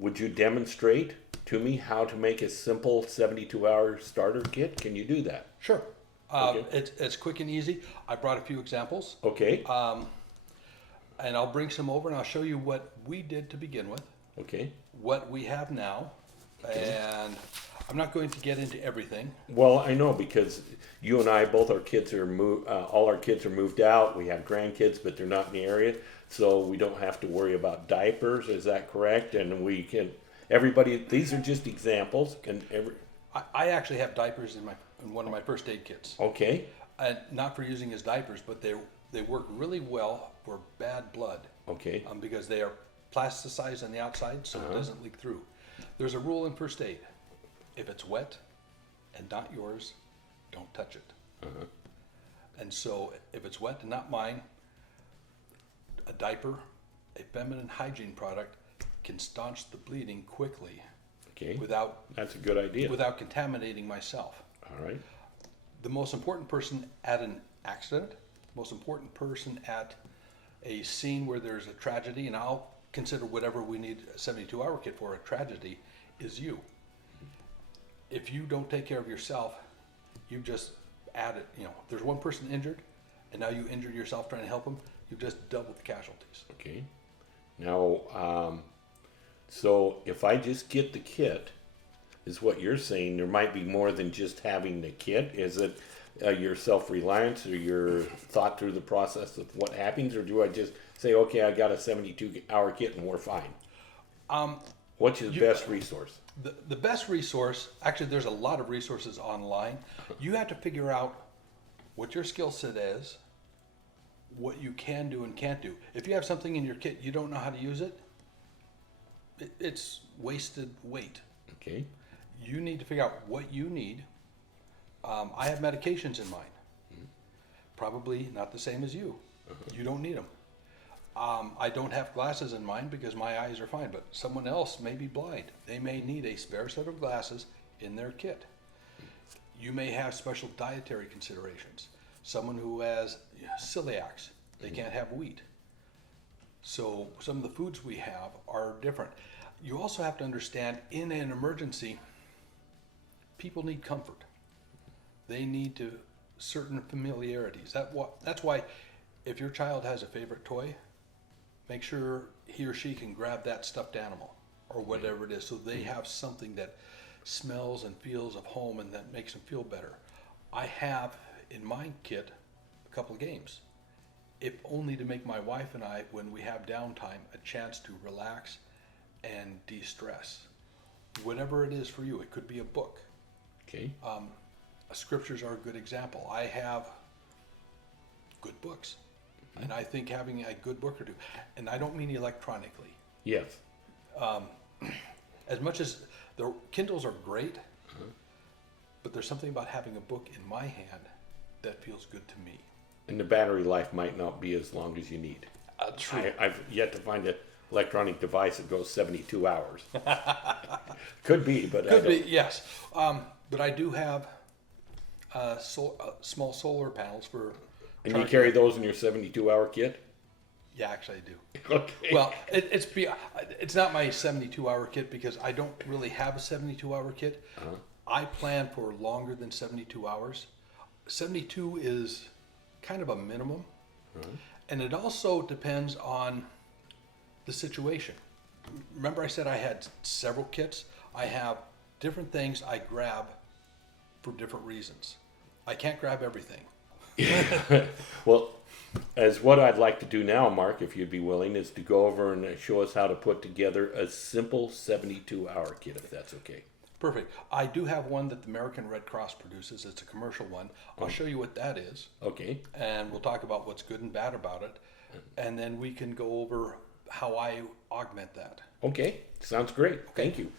would you demonstrate to me how to make a simple 72-hour starter kit? Can you do that? Sure. Okay. It's quick and easy. I brought a few examples, Okay. and I'll bring some over and I'll show you what we did to begin with, Okay. what we have now, and I'm not going to get into everything. Well, I know because you and I, both our kids are all our kids are moved out. We have grandkids, but they're not in the area, so we don't have to worry about diapers. Is that correct? And we can. Everybody, these are just examples, and I actually have diapers in one of my first aid kits, okay, and not for using as diapers, but they work really well for bad blood, okay, because they are plasticized on the outside, so it doesn't leak through. There's a rule in first aid: if it's wet and not yours, don't touch it. And so, if it's wet and not mine, a diaper, a feminine hygiene product, can staunch the bleeding quickly okay. without That's a good idea. contaminating myself. All right. The most important person at an accident, most important person at a scene where there's a tragedy, and I'll consider whatever we need a 72-hour kit for a tragedy, is you. If you don't take care of yourself, you've just added, if there's one person injured, and now you injured yourself trying to help them, you've just doubled the casualties. Okay. Now, so if I just get the kit, is what you're saying, there might be more than just having the kit. Is it your self-reliance or your thought through the process of what happens, or do I just say, okay, I got a 72-hour kit and we're fine? What's your best resource? The best resource, actually there's a lot of resources online. You have to figure out what your skill set is, what you can do and can't do. If you have something in your kit, you don't know how to use it, it's wasted weight. Okay. You need to figure out what you need. I have medications in mine. Probably not the same as you. You don't need them. I don't have glasses in mine because my eyes are fine, but someone else may be blind. They may need a spare set of glasses in their kit. You may have special dietary considerations. Someone who has celiacs, they can't have wheat. So some of the foods we have are different. You also have to understand, in an emergency, people need comfort. They need certain familiarities. That's why if your child has a favorite toy, make sure he or she can grab that stuffed animal or whatever it is, so they have something that smells and feels of home and that makes them feel better. I have in my kit a couple of games, if only to make my wife and I, when we have downtime, a chance to relax and de-stress. Whatever it is for you, it could be a book. Okay. Scriptures are a good example. I have good books, and I think having a good book or two, and I don't mean electronically. Yes. As much as the Kindles are great, but there's something about having a book in my hand that feels good to me. And the battery life might not be as long as you need. True. I've yet to find an electronic device that goes 72 hours. Could be, but I Could don't. be, yes. But I do have small solar panels for. And you carry those in your 72-hour kit? Yeah, actually I do. Okay. Well, it's not my 72-hour kit because I don't really have a 72-hour kit. I plan for longer than 72 hours. 72 is kind of a minimum. And it also depends on the situation. Remember I said I had several kits? I have different things I grab for different reasons. I can't grab everything. Well, as what I'd like to do now, Mark, if you'd be willing, is to go over and show us how to put together a simple 72-hour kit, if that's okay. Perfect. I do have one that the American Red Cross produces. It's a commercial one. I'll show you what that is. Okay. And we'll talk about what's good and bad about it. And then we can go over how I augment that. Okay. Sounds great. Thank you.